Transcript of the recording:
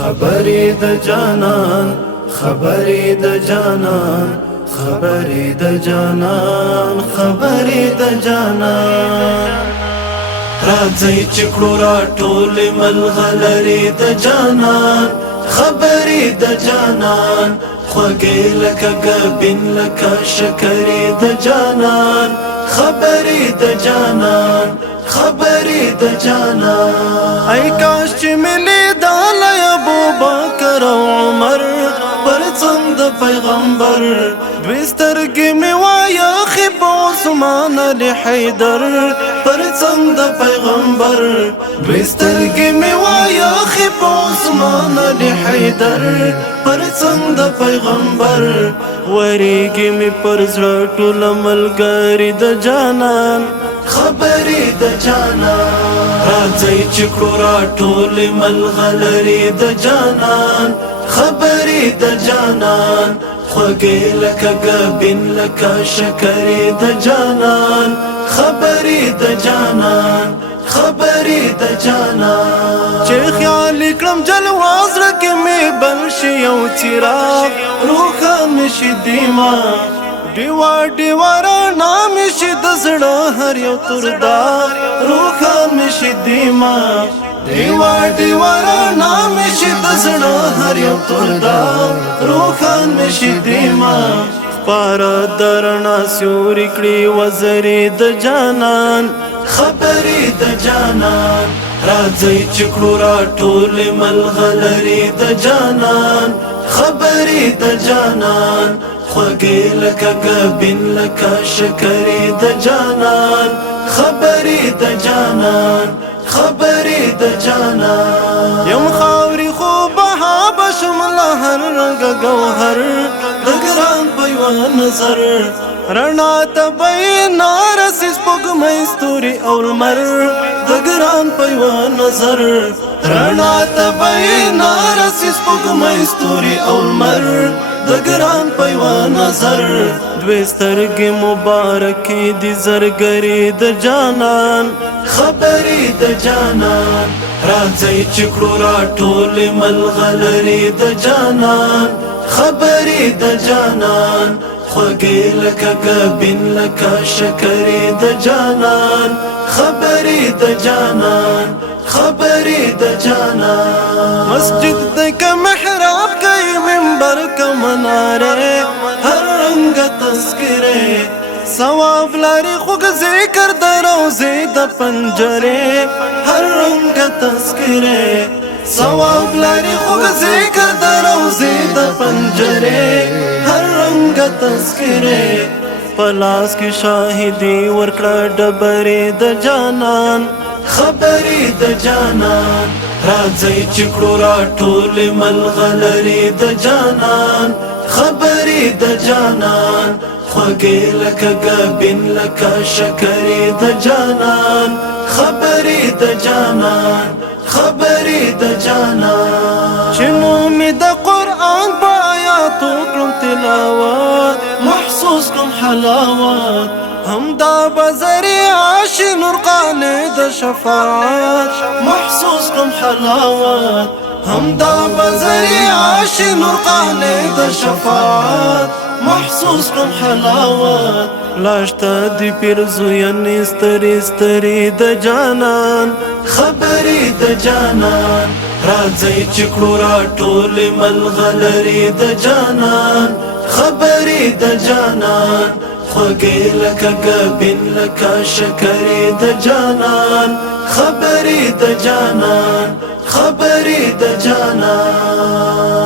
خبرې د جانان خبرې د جانان خبرې د جانان خبرې د جانان راځي چې کړو راټول ملغلرې د جانان خبرې د جانان خوږې لکه ګبین لکه شکرې د جانان خبرې د جانان خبرې د جانان ای کاش چې ملي داله ابو بکر او عمر پر څنګ د پیغمبر دوی سترګې مې وایه خب عثمان علی حیدر پر څنګ د پیغمبر دوی سترګې مې وایه خب عثمان علی حیدر پر څنګ د پیغمبر وریږي مې پر زړه ټول ملګري د جانان خبرې د جانان راځي چې کړو راټول ملغلرې د جانان خبرې د جانان خوږې لکه ګبین لکه شکرې د جانان خبرې د جانان خبرې د جانان چې خیال کړم جلوه زړه کې مې بل شي یو څراغ روښانه شي دماغ ډیوا ډیوا رڼا مې شي د زړه هر یو ترداغ روښانه شي دماغ ډیوا ډیوا رڼا مې شي د زړه هر یو ترداغ روښانه شي دماغ خپاره د رڼا سیوري کړي وزرې د جانان خبرې د جانان راځي چې کړو راټول ملغلرې د جانان خبرې د جانان خوږې لکه ګبین لکه شکرې د جانان خبرې د جانان خبرې د جانان یم خاورې خو بها بشم له هر رنګ ګوهر د ګران په یوه نظر رڼا ته به نارسي سپوږمۍ ستوري او لمر د ګران په یوه نظر رڼا ته به نارسي سپوږمۍ ستوري او لمر د ګران په یوه نظر دوی سترګې مبارکې دي زرګرې د جانان خبرې د جانان راځي چې کړو راټول ملغلرې د جانان خبرې د جانان خوږې لکه ګبین لکه شکرې د جانان خبرې د جانان خبرې د جانان مسجد د که محراب کوي منبر که مناره هر رنګ تذکرې ثواب لري خوږ ذکر د روضې د پنجرې هر رنګ تذکرې ثواب لري خوږ ذکر د روضې د پنجرې هر رنګ تذکرې پلاس کې شاهدي ورکړه ډبرې د جانان خبرې د جانان راځي چې کړو راټول ملغلرې د جانان خبرې د جانان خوږې لکه ګبین لکه شکرې د جانان خبرې د جانان خبرې د جانان چې نومې د قرآن په آیاتو کړم تلاوت محسوس کړم حلاوت همدا بذریعه شي نورقانې د شفاعت محسوس کړم حلاوت همدا بذریعه شي نورقانې د شفاعت محسوس کړم حلاوت لاشته دی پیر زوینې سترې سترې د جانان خبرې د جانان راځي چې کړو راټول ملغلرې د جانان خبرې د جانان خوږې لکه ګبین لکه شکرې د جانان خبرې د جانان خبرې د جانان